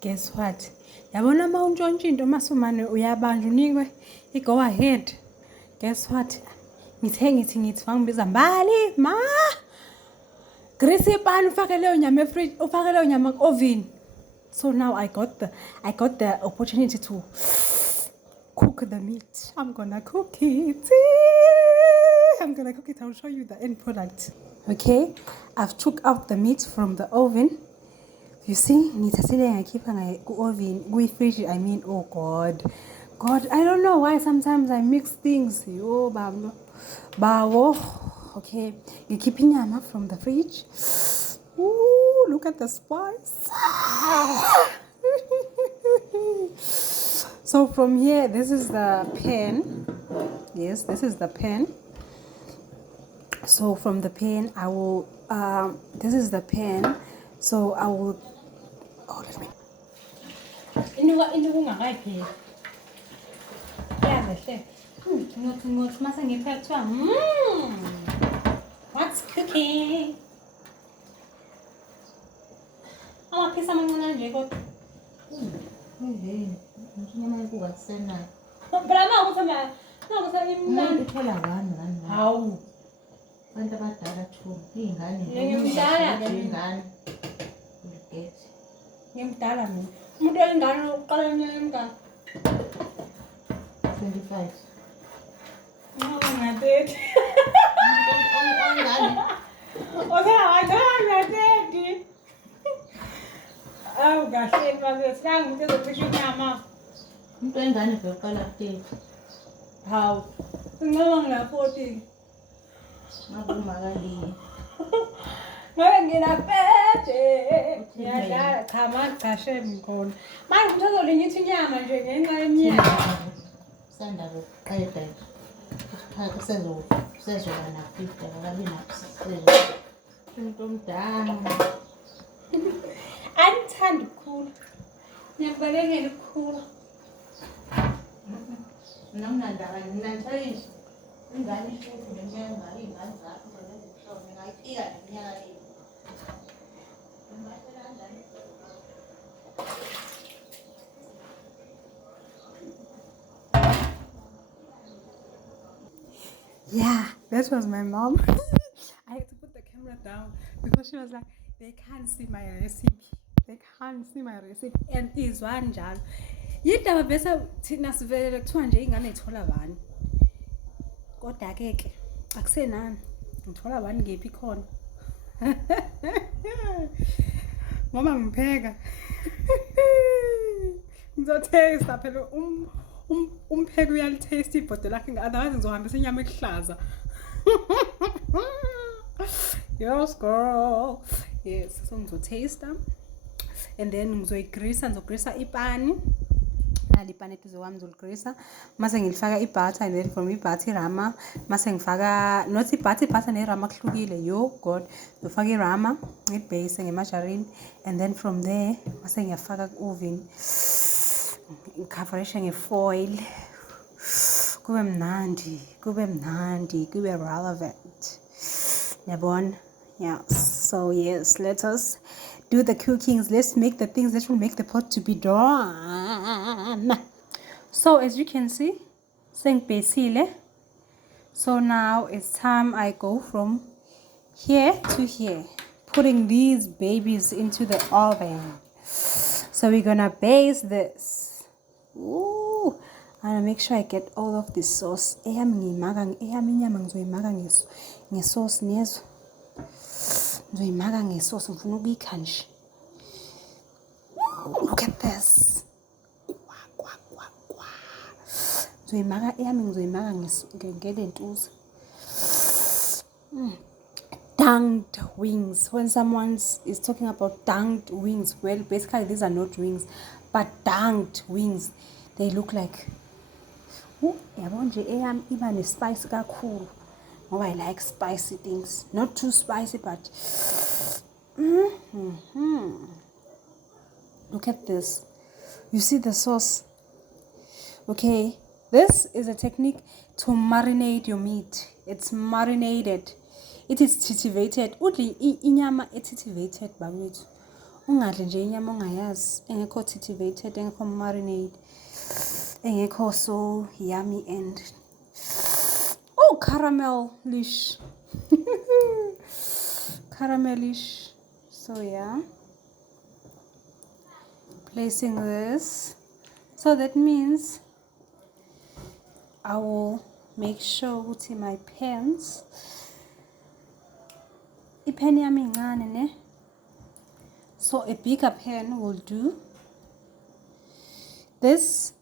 Guess what? Yabona uma untshontsha into masumane uyabanjwa unikwe i-go ahead. Guess what? Ngithi bangibiza Mbali ma. Grease pan ufake leyo nyama e-fridge, ufake leyo nyama ku-oven. So now I got the opportunity to cook the meat. I'm gonna cook it. I'll show you the end product. Okay, I've took out the meat from the oven. You see, oven, fridge. I mean, oh God, I don't know why sometimes I mix things. Oh, bawo. Okay, you keep nyama from the fridge. Ooh, look at the spice. So from here, this is the pan. Yes, this is the pan. So from the pan, I will. This is the pan. So I will. Oh, let me. What's cooking? I'm a piece of my but oh gosh, it was young because of pushing Mama. How? No longer 40. Get up, yeah, come on, Tasha, corn. My brother, you to Yama, and send up says I'm trying to cool. Never let cool. No, not that. I'm not telling you. I'm going to show the man. Yeah, that was my mom. I had to put the camera down because she was like, they can't see my recipe. And is one jar. Yet our best tinnas very 200 ingane thola bani. Kodwa ke akusenani. Ngithola bani ngephi khona. Mama ngipheka. Ngizotaste phela umpheki uyalitaste ibhodo lakhe otherwise ngizohambisa inyama ehlaza. Yes girl. Yes, so ngizotaste them. And then ngizogrisa ipani. Nali ipani eduze kwami ngizoligrisa. Mase ngilifaka ibutter and then from ibutter irama. Mase ngifaka not ibutter nerama kuhlukile. Yo God. Ngifaka irama, ngibase ngemargarine and then from there mase ngiyafaka ku-oven. Ngikhafarisha ngefoil. Kube mnandi, kube relevant. Yabona? Yeah. So yes, let us do the cookings. Let's make the things that will make the pot to be done. So as you can see, sengibhesile. So now it's time I go from here to here, putting these babies into the oven. So we're gonna base this. Ooh, I'm gonna make sure I get all of this sauce. Sauce nezo. Look at this. Dunked wings. When someone is talking about dunked wings, well, basically these are not wings, but dunked wings. They look like. Even spice kakhulu. Oh, I like spicy things. Not too spicy, but look at this. You see the sauce? Okay, this is a technique to marinate your meat. It's marinated. It is titivated. Udli inyama etitivated bakwethu. ungadli nje inyama ongayazi engekho titivated, engekho marinade, engekho so yummy and caramelish. Caramelish. So yeah, placing this. So that means I will make sure ukuthi my pans ipan yami incane ne. So a bigger pan will do this,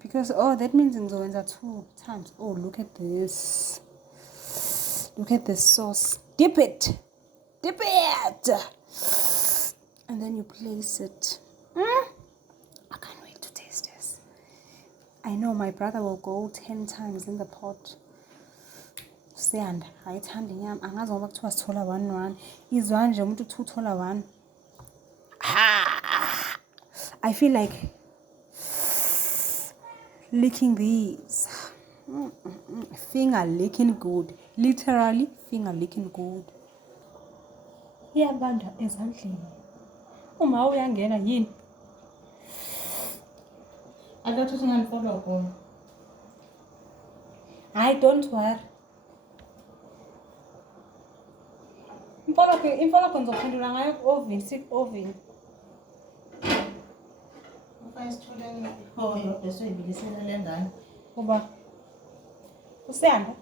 because that means ngizowenza 2 times. Oh, look at this. Look at this sauce. Dip it. And then you place it. I can't wait to taste this. I know my brother will go 10 times in the pot. Siyanda, ayithanda inyama. Angazi ngoba kuthiwa sithola 1 izwa nje umuntu uthi uthola 1. I feel like licking these. Finger licking good. Literally finger licking good. Iyabanda ezandleni. Uma uyangena yini? Akathi singanifollow khona. I don't worry. Imfollow ngizophendula ngayo ku-oven, sick oven. Ayisithuleni yodwa esoyibilisela le ngane. Uba usiyanda?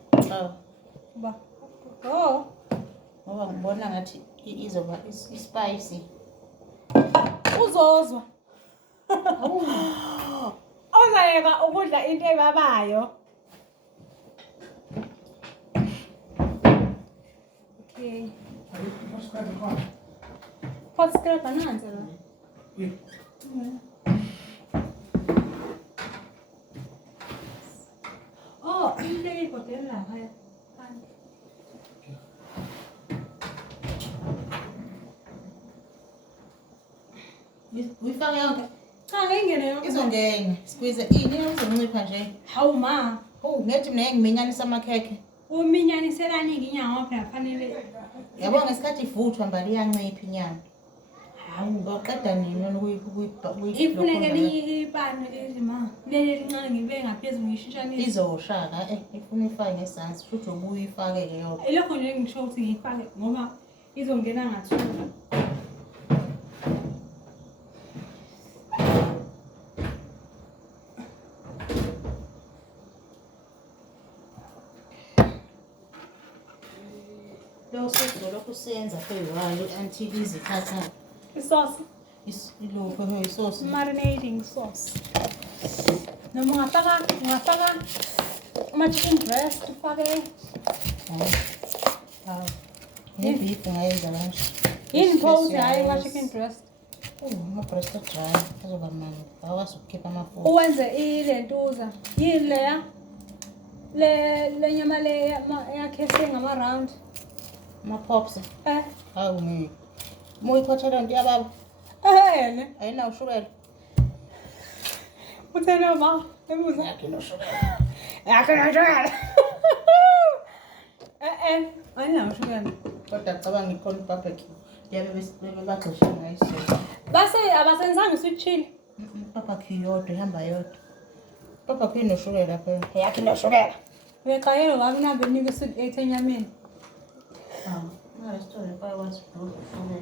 Uba Ngoba ngibona ngathi izoba ispicy. Uzozwa. Uzayeka ukudla into ebabayo. Okay. Hot scraper nansi la. Ile ibhotela lapha. Uyifaka yonke? Cha, ngingene yonke. Izongena. Squeeze ini uzoncipha nje. Hawu ma. Ngithi mina ngiminyanisa amakhekhe. Uminyanisela kaningi inyama phela kufanele. Yabo ngesikhathi ivuthwa mbali iyancipha inyama. Hawu ngoqeda nini ukuyibhaka. Ifuneke ipani ezima. Leli lincane ngibe ngaphezulu ngishintshanise. Izoshaka ifuna ifake ngesandla futhi ubuye ifake ke yonke. Ilokho nje ngisho ukuthi ngifake ngoba izongena ngathula. Lo sezolokhu senza phezulu until izithatha Sauce. Ilokho isosi. Marinating sauce. Noma ungafaka ama-chicken breast ufake. Beef ngayenza kanje. Yini pho hayi ama-chicken breast? Ama-breast dry azoba mnandi. Awakwazi ukukhipha amafutha. Uwenze ilentuza. Yini leya? Le nyama le yakhe ngama-round. Ama-pops. Hawu ngeke. Moyikhotha nto yababa. Ayinawo ushukela. Uthena ma, emuza. Yakhe noshukela. Yakhe noshukela. Ayinawo ushukela. Kodwa cabanga ikhona barbecue. Yabe bebaxosha ngayo. Base abasenzanga sweet chili. Barbecue yodwa ihamba yodwa. Barbecue noshukela phela. Yakhe noshukela. Uyaqayela ngabe nambe nike sweet 8 enyameni. Story by what's